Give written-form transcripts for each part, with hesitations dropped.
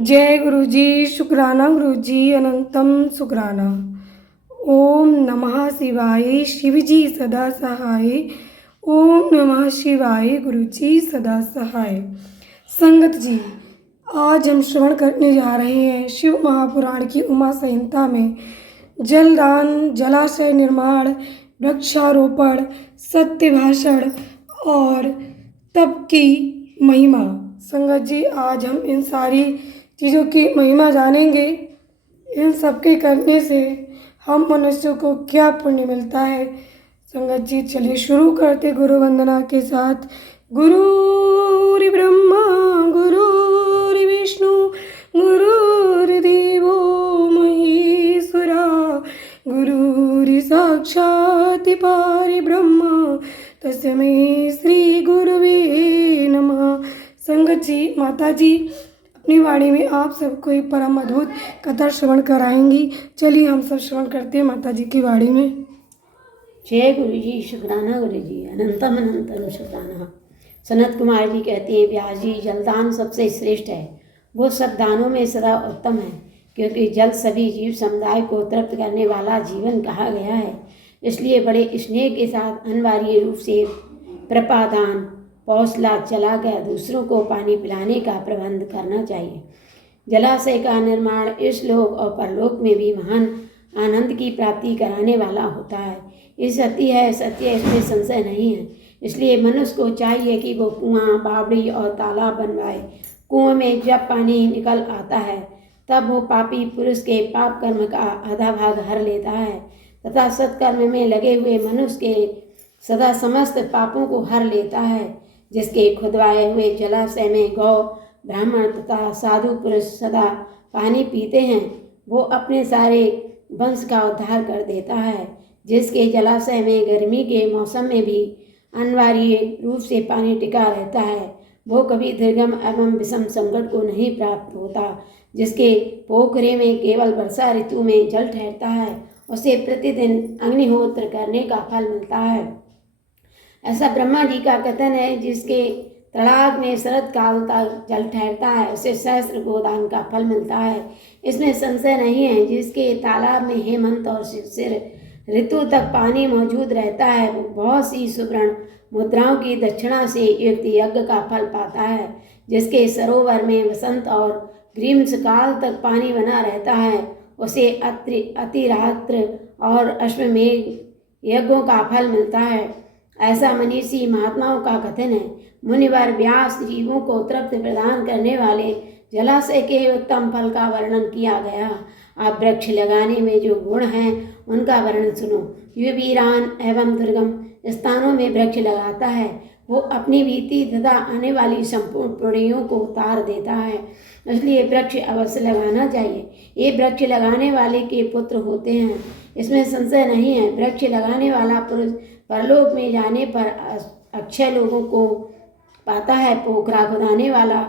जय गुरु जी, शुक्राना गुरु जी, अनंतम शुक्राना। ओम नमः शिवाय, शिव जी सदा सहाय। ओम नमः शिवाय, गुरु जी सदा सहाय। संगत जी, आज हम श्रवण करने जा रहे हैं शिव महापुराण की उमा संहिता में जलदान, जलाशय निर्माण, वृक्षारोपण, सत्य भाषण और तप की महिमा। संगत जी, आज हम इन सारी चीज़ों की महिमा जानेंगे। इन सब के करने से हम मनुष्यों को क्या पुण्य मिलता है। संगत जी, चलिए शुरू करते गुरु वंदना के साथ। गुरुर् ब्रह्मा गुरुर्विष्णु गुरुर्देवो महेश्वरा गुरुर् साक्षात् परब्रह्म तस्मै श्री गुरुवे नमः। संगत जी, माता जी अपनी वाणी में आप सबको एक परम अद्भुत कथा श्रवण कराएंगी। चलिए हम सब श्रवण करते हैं माता जी की वाणी में। जय गुरु जी, शुक्राना गुरु जी, अनंतम अनंतम शुक्राना। सनत कुमार जी कहते हैं, व्यास जी, जलदान सबसे श्रेष्ठ है। वो सब दानों में सदा उत्तम है, क्योंकि जल सभी जीव समुदाय को तृप्त करने वाला जीवन कहा गया है। इसलिए बड़े स्नेह के साथ अनिवार्य रूप से प्रपादान पौसला चलाकर दूसरों को पानी पिलाने का प्रबंध करना चाहिए। जलाशय का निर्माण इस लोक और परलोक में भी महान आनंद की प्राप्ति कराने वाला होता है। ये सत्य है, सत्य, इसमें संशय नहीं है। इसलिए मनुष्य को चाहिए कि वो कुआं, बावड़ी और तालाब बनवाए। कुएं में जब पानी निकल आता है तब वो पापी पुरुष के पाप कर्म का आधा भाग हर लेता है तथा सत्कर्म में लगे हुए मनुष्य के सदा समस्त पापों को हर लेता है। जिसके खुदवाए हुए जलाशय में गौ, ब्राह्मण तथा साधु पुरुष सदा पानी पीते हैं, वो अपने सारे वंश का उद्धार कर देता है। जिसके जलाशय में गर्मी के मौसम में भी अनिवार्य रूप से पानी टिका रहता है, वो कभी दुर्गम एवं विषम संकट को नहीं प्राप्त होता। जिसके पोखरे में केवल वर्षा ऋतु में जल ठहरता है, उसे प्रतिदिन अग्निहोत्र करने का फल मिलता है। ऐसा ब्रह्मा जी का कथन है। जिसके तड़ाग में शरद काल तक जल ठहरता है, उसे सहस्त्र गोदान का फल मिलता है। इसमें संशय नहीं है। जिसके तालाब में हेमंत और शिशिर ऋतु तक पानी मौजूद रहता है, वो बहुत सी सुवर्ण मुद्राओं की दक्षिणा से युक्त यज्ञ का फल पाता है। जिसके सरोवर में वसंत और ग्रीष्म काल तक पानी बना रहता है, उसे अतिरात्र और अश्वमेघ यज्ञों का फल मिलता है। ऐसा मनीषी महात्माओं का कथन है। मुनिवर व्यास जीवों को तृप्त प्रदान करने वाले जलाशय के उत्तम फल का वर्णन किया गया। आप वृक्ष लगाने में जो गुण हैं उनका वर्णन सुनो। जो वीरान एवं दुर्गम स्थानों में वृक्ष लगाता है, वो अपनी बीती तथा आने वाली संपूर्ण पुण्यों को उतार देता है। इसलिए वृक्ष अवश्य लगाना चाहिए। ये वृक्ष लगाने वाले के पुत्र होते हैं, इसमें संशय नहीं है। वृक्ष लगाने वाला पुरुष परलोक में जाने पर अक्षय लोगों को पाता है। पोखरा खुदाने वाला,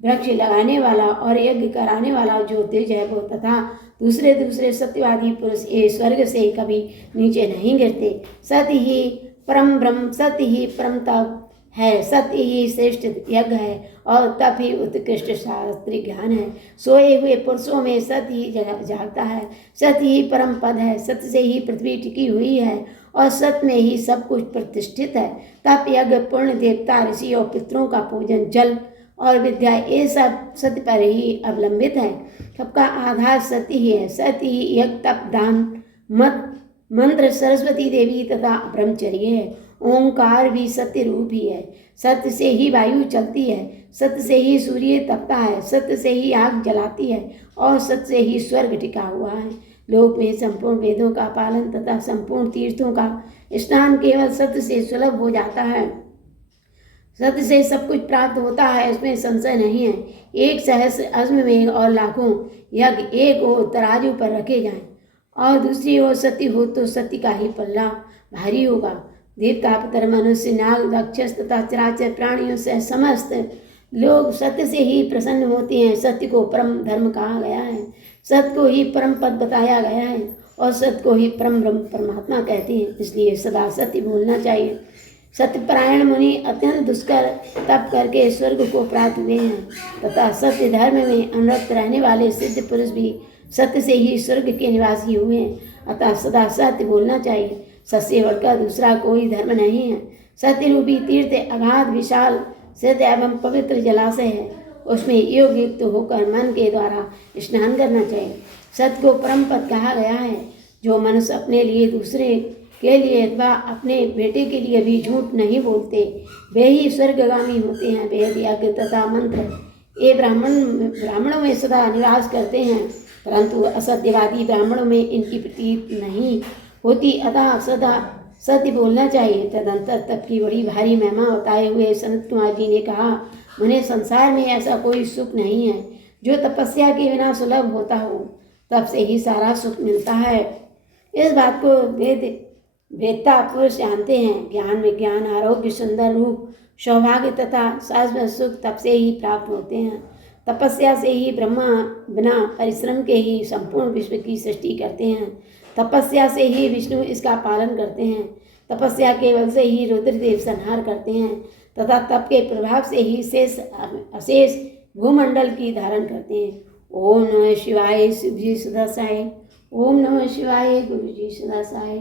वृक्ष लगाने वाला और यज्ञ कराने वाला जो तेज है वो तथा दूसरे सत्यवादी पुरुष ये स्वर्ग से कभी नीचे नहीं गिरते। सत्य ही परम ब्रह्म, सत्य ही परम तप है, सत्य ही श्रेष्ठ यज्ञ है और तप ही उत्कृष्ट शास्त्रीय ज्ञान है। सोए हुए पुरुषों में सत्य ही जागता है। सत्य ही परम पद है। सत्य से ही पृथ्वी टिकी हुई है और सत्य में ही सब कुछ प्रतिष्ठित है। तप, यज्ञ, पुण्य, देवता, ऋषि और पितरों का पूजन, जल और विद्या, ये सब सत्य पर ही अवलंबित है। सबका आधार सत्य ही है। सत्य ही यज्ञ, तप, दान, मत, मंत्र, सरस्वती देवी तथा ब्रह्मचर्य है। ओंकार भी सत्य रूप ही है। सत्य से ही वायु चलती है, सत्य से ही सूर्य तपता है, सत्य से ही आग जलाती है और सत्य से ही स्वर्ग टिका हुआ है। लोक में संपूर्ण वेदों का पालन तथा संपूर्ण तीर्थों का स्नान केवल सत्य से सुलभ हो जाता है। सत्य से सब कुछ प्राप्त होता है, इसमें संशय नहीं है। एक सहस्र अश्वमेघ और लाखों यज्ञ एक ओर तराजू पर रखे जाएं और दूसरी ओर सत्य हो तो सत्य का ही पल्ला भारी होगा। देवता, पितर, मनुष्य, नाग, राक्षस तथा चराचर प्राणियों से समस्त लोग सत्य से ही प्रसन्न होते हैं। सत्य को परम धर्म कहा गया है। सत्य को ही परम पद बताया गया है और सत्य को ही परम ब्रह्म परमात्मा कहते हैं। इसलिए सदा सत्य बोलना चाहिए। सत्यपरायण मुनि अत्यंत दुष्कर तप करके स्वर्ग को प्राप्त हुए हैं तथा सत्य धर्म में अनुरक्त रहने वाले सिद्ध पुरुष भी सत्य से ही स्वर्ग के निवासी हुए हैं। अतः सदा सत्य बोलना चाहिए। सत्य से बढ़कर दूसरा कोई धर्म नहीं है। सत्य रूपी तीर्थ अगाध विशाल सिद्ध एवं पवित्र जलाशय है। उसमें योग युक्त होकर मन के द्वारा स्नान करना चाहिए। सत्य को परम पद कहा गया है। जो मनुष्य अपने लिए, दूसरे के लिए अथवा अपने बेटे के लिए भी झूठ नहीं बोलते, वे ही स्वर्गगामी होते हैं। वेद यज्ञ तथा मंत्र ये ब्राह्मणों में सदा निवास करते हैं, परंतु असत्यवादी ब्राह्मणों में इनकी प्रतीत नहीं होती। अतः सदा सत्य बोलना चाहिए। तदंतर तप की बड़ी भारी महिमा बताए हुए सनत कुमार जी ने कहा, उन्हें संसार में ऐसा कोई सुख नहीं है जो तपस्या के बिना सुलभ होता हो। तब से ही सारा सुख मिलता है। इस बात को वेदता पुरुष जानते हैं। ज्ञान विज्ञान आरोग्य सुंदर रूप सौभाग्य तथा शाश्वत सुख तप से ही प्राप्त होते हैं। तपस्या से ही ब्रह्मा बिना परिश्रम के ही संपूर्ण विश्व की सृष्टि करते हैं। तपस्या से ही विष्णु इसका पालन करते हैं। तपस्या के बल से ही रुद्रदेव संहार करते हैं तथा तप के प्रभाव से ही अशेष भूमंडल की धारण करते हैं। ओम नमः शिवाय। शिव जी सदा सहाय। ओम नमः शिवाय। गुरु जी सदा सहाय।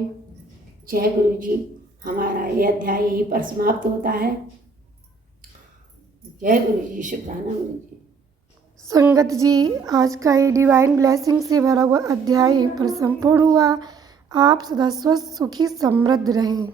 जय गुरु जी। हमारा ये अध्याय यहीं पर समाप्त होता है। जय गुरु जी। शुक्राना गुरु जी। संगत जी, आज का ये डिवाइन ब्लेसिंग से भरा हुआ अध्याय यहीं पर संपूर्ण हुआ। आप सदा स्वस्थ सुखी समृद्ध रहें।